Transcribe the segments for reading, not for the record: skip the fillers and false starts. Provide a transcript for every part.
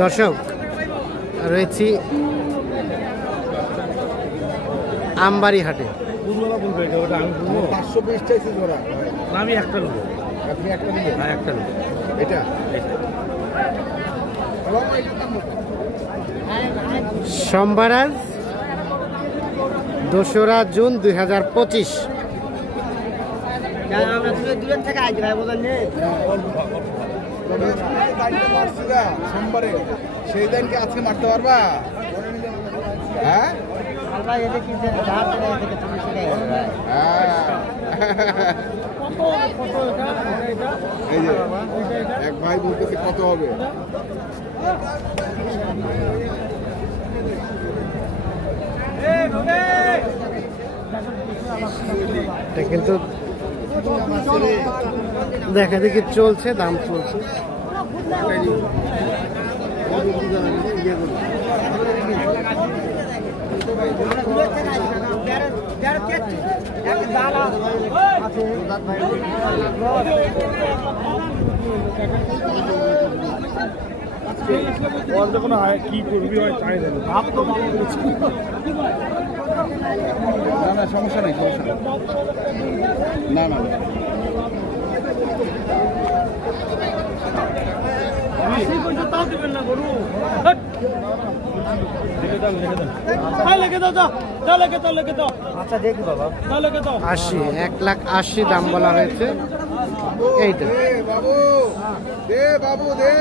দর্শক রয়েছি আমবাড়ি হাটে। আমি একটা নেবো। আপনি একটা নেবেন? হ্যাঁ একটা নেবো। এটা সোমবার আজ 2রা জুন 2025। সোমবারে সেই দিনকে আজকে মারতে পারবা? হ্যাঁ এই যে এক ভাই বলতেছে কত হবে। এটা কিন্তু দেখা দেখি চলছে, দাম চলছে। কি করবি হয় চাই না, না সমস্যা নেই, সমস্যা নেই। না না আশি, 1,80,000 দাম বলা হয়েছে। এইটা বাবু দে, বাবু দে,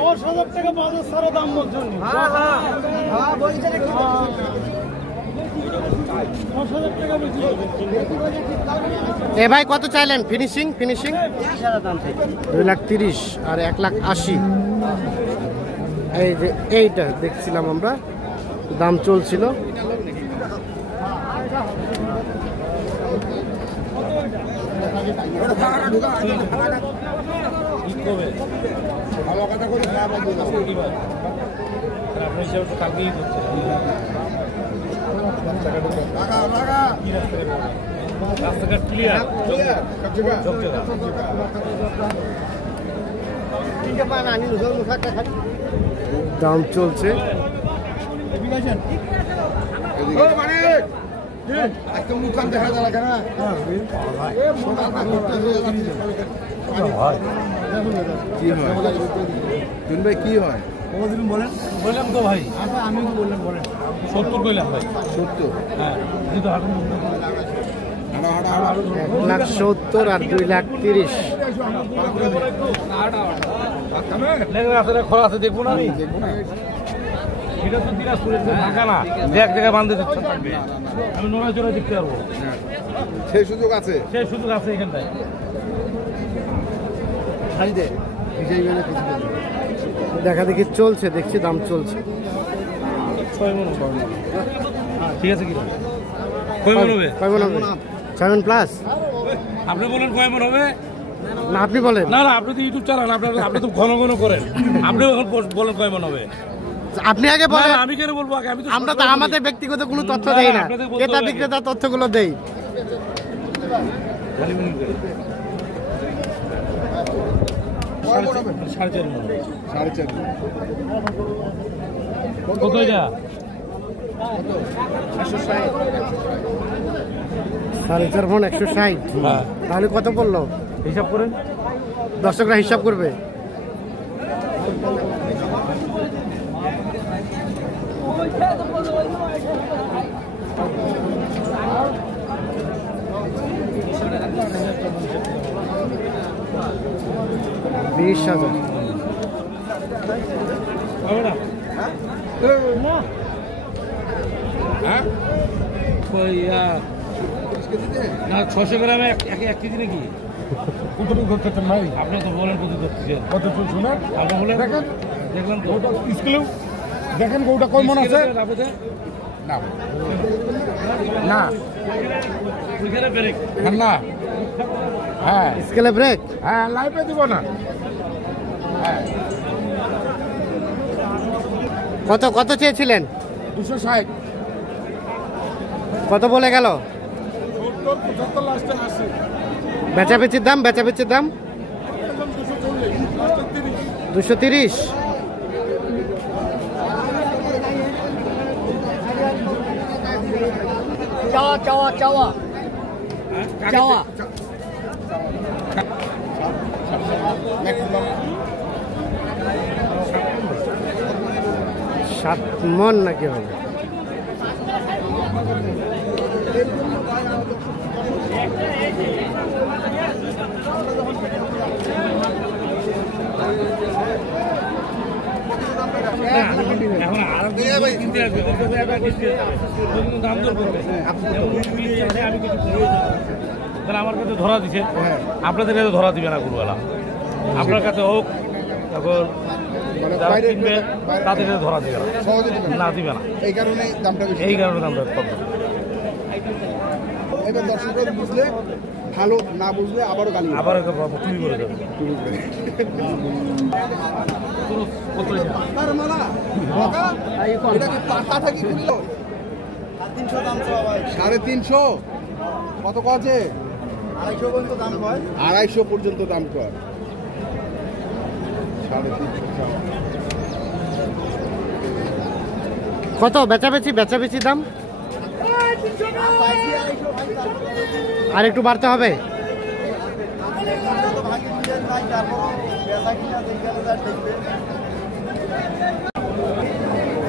10,000 টাকা বাজার সারা দাম বলছেন। এ ভাই কত চাইলেন? ফিনিশিং 2,30,000 আর 1,80,000। এই যে এইটা দেখছিলাম আমরা, দাম চলছিল। ভালো কথা করি কালকেই করছে রাস্তাঘাট ক্লিয়ার, দাম চলছে। মুখান দেখা যায় কেন? কি হয় ভাই, কি হয় বলেন? বললাম তো ভাই, আমি তো বললাম, বলেন 70 কইলাম ভাই। 70? হ্যাঁ 1,70,000 আর 2,30,000। খোলা আছে, দেখবো না আমি। এটা তো দিনাজপুরের ঢাকা না, এক জায়গায় বান্ধে দিচ্ছে। আমি নোড়া চোরা দেখতে পারবো, সেই সুযোগ আছে, সেই সুযোগ আছে এখানটায়। দেখা দেখি চলছে, দেখছি দাম চলছে। 6 মণ ঠিক আছে। কি কয় মণ হবে? 7 প্লাস। আপনি বলেন কয় মণ হবে? না আপনি বলেন। না না, আপনি তো ইউটিউব চালান, আপনি তো ঘন ঘন করেন। আপনি বলেন কয় মণ হবে? আপনি আগে বলেন। আমি কেন বলবো আগে? আমরা তো আমাদের ব্যক্তিগত কোনো তথ্য দেই না, ক্রেতা বিক্রেতা তথ্যগুলো দেই। সাড়ে 4 কত এটা? 4.5 মণ 160। তাহলে কত পড়লো হিসাব করেন, দর্শকরা হিসাব করবে। $20,000। না 600 গ্রামে 1 কেজি নাকি? কতটুকু করতে নাই? আপনি তো বলেন কত ধরতেছেন, কত শুনে আপনি বলেন। দেখেন, দেখলাম তো স্কুলেও দেখেন গৌটা কয় মণ আছে? না না ওইখানে ব্রেক না, হ্যাঁ স্কেলে ব্রেক, হ্যাঁ লাইফে দিব না। কত কত চেয়েছিলেন? 260। কত বলে গেল? 70, 75 লাস্টে 80। বেচাবেচির দাম, বেচাবেচির দাম 230। চাওয়া চাওয়া চাওয়া চাওয়া 7 মন নাকি হবে? এখন আর কিনতে আসবে ওর কাছে একটা কিস্তি দাম দর করবে আমি কিছু তাহলে আমার কাছে ধরা দিছে, আপনাদের কাছে ধরা দিবে না গুরুবেলা। আপনার কাছে হোক, তারপর যারা কিনবে তাদের কাছে ধরা দিবে না, দিবে না। এই কারণে দামটা বেশি, এই কারণে দামটা কম। এবার দর্শকরা বুঝলে ভালো, না বুঝলে আবারও গালি আবার চুরি করে দেবে। পাতার মালা এটা কি পাতা কি বললো? 350। কত আছে? 250 পর্যন্ত দাম কয়। 250 পর্যন্ত দাম কয়। 350। কত বেচাবেচি দাম? আর একটু বাড়তে হবে।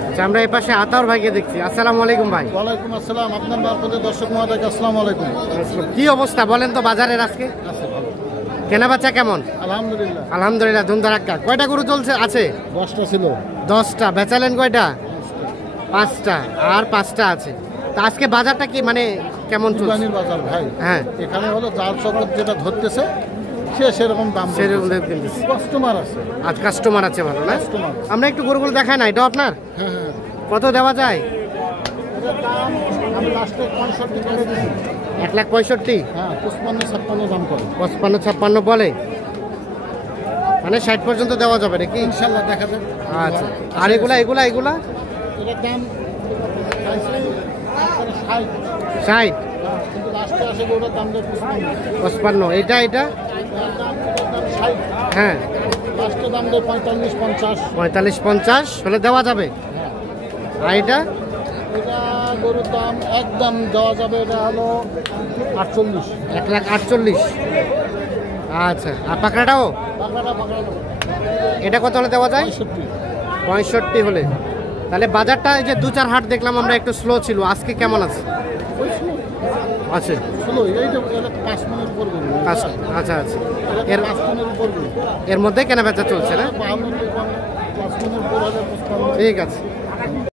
আচ্ছা, আমরা এই পাশে আতাউর ভাইকে দেখছি। আসসালামু আলাইকুম ভাই। ওয়ালাইকুম আসসালাম। আপনার মারফতে দর্শক মহোদয়কে আসসালামু আলাইকুম। কি অবস্থা বলেন তো বাজারের আজকে? কেনা বেচা কেমন? আলহামদুলিল্লাহ। আলহামদুলিল্লাহ, ধুমধারাক্কা। কয়টা গরু চলছে আছে? 10টা ছিল। 10টা। বেচালেন কয়টা? 5টা। আর 5টা আছে। তা আজকে বাজারটা কি মানে কেমন চলছে? কুরবানির বাজার ভাই। হ্যাঁ, এখানে হলো জাল চকর যেটা ধরতেছে সে সেরকম দাম সেরকম বলতেছে। কিনতেছে। কাস্টমার আছে। আজ কাস্টমার আছে ভালো না? কাস্টমার। আমরা একটু গরুগুলো দেখাই না, এটা আপনার? হ্যাঁ হ্যাঁ। কত দেওয়া যায়? এটার দাম আমি লাস্টে 65 করে দিচ্ছি। 1,65,000। হ্যাঁ, 55-56 দাম করে। 55-56 বলে, মানে 60 পর্যন্ত দেওয়া যাবে নাকি? ইনশাল্লাহ দেখা যাক। আচ্ছা, আর এগুলা? এটার দাম চাইছে আপনার 60। 60। কিন্তু লাস্টে আসে ওটার দাম 55। 55। এটা এটার দাম 60। হ্যাঁ, লাস্টে দাম দেয় 45-50। 45-50 হলে দেওয়া যাবে। আর এটা? এটা গরুর দাম একদম দেওয়া যাবে, এটা হলো 48। 1,48,000। আচ্ছা, আর পাকড়াটাও? পাকড়া এটা কত হলে দেওয়া যায়? 65। 65 হলে। তাহলে বাজারটা এই যে 2-4 হাট দেখলাম আমরা, একটু স্লো ছিল, আজকে কেমন আছে? আছে ষোলো, এইটা 5 মিনিট উপর গরু। আচ্ছা আচ্ছা আচ্ছা। এর 5 মিনিট উপর গরু। এর মধ্যে কেনা বেচা চলছে না? 5 মিনিট উপর হলে 55। ঠিক আছে।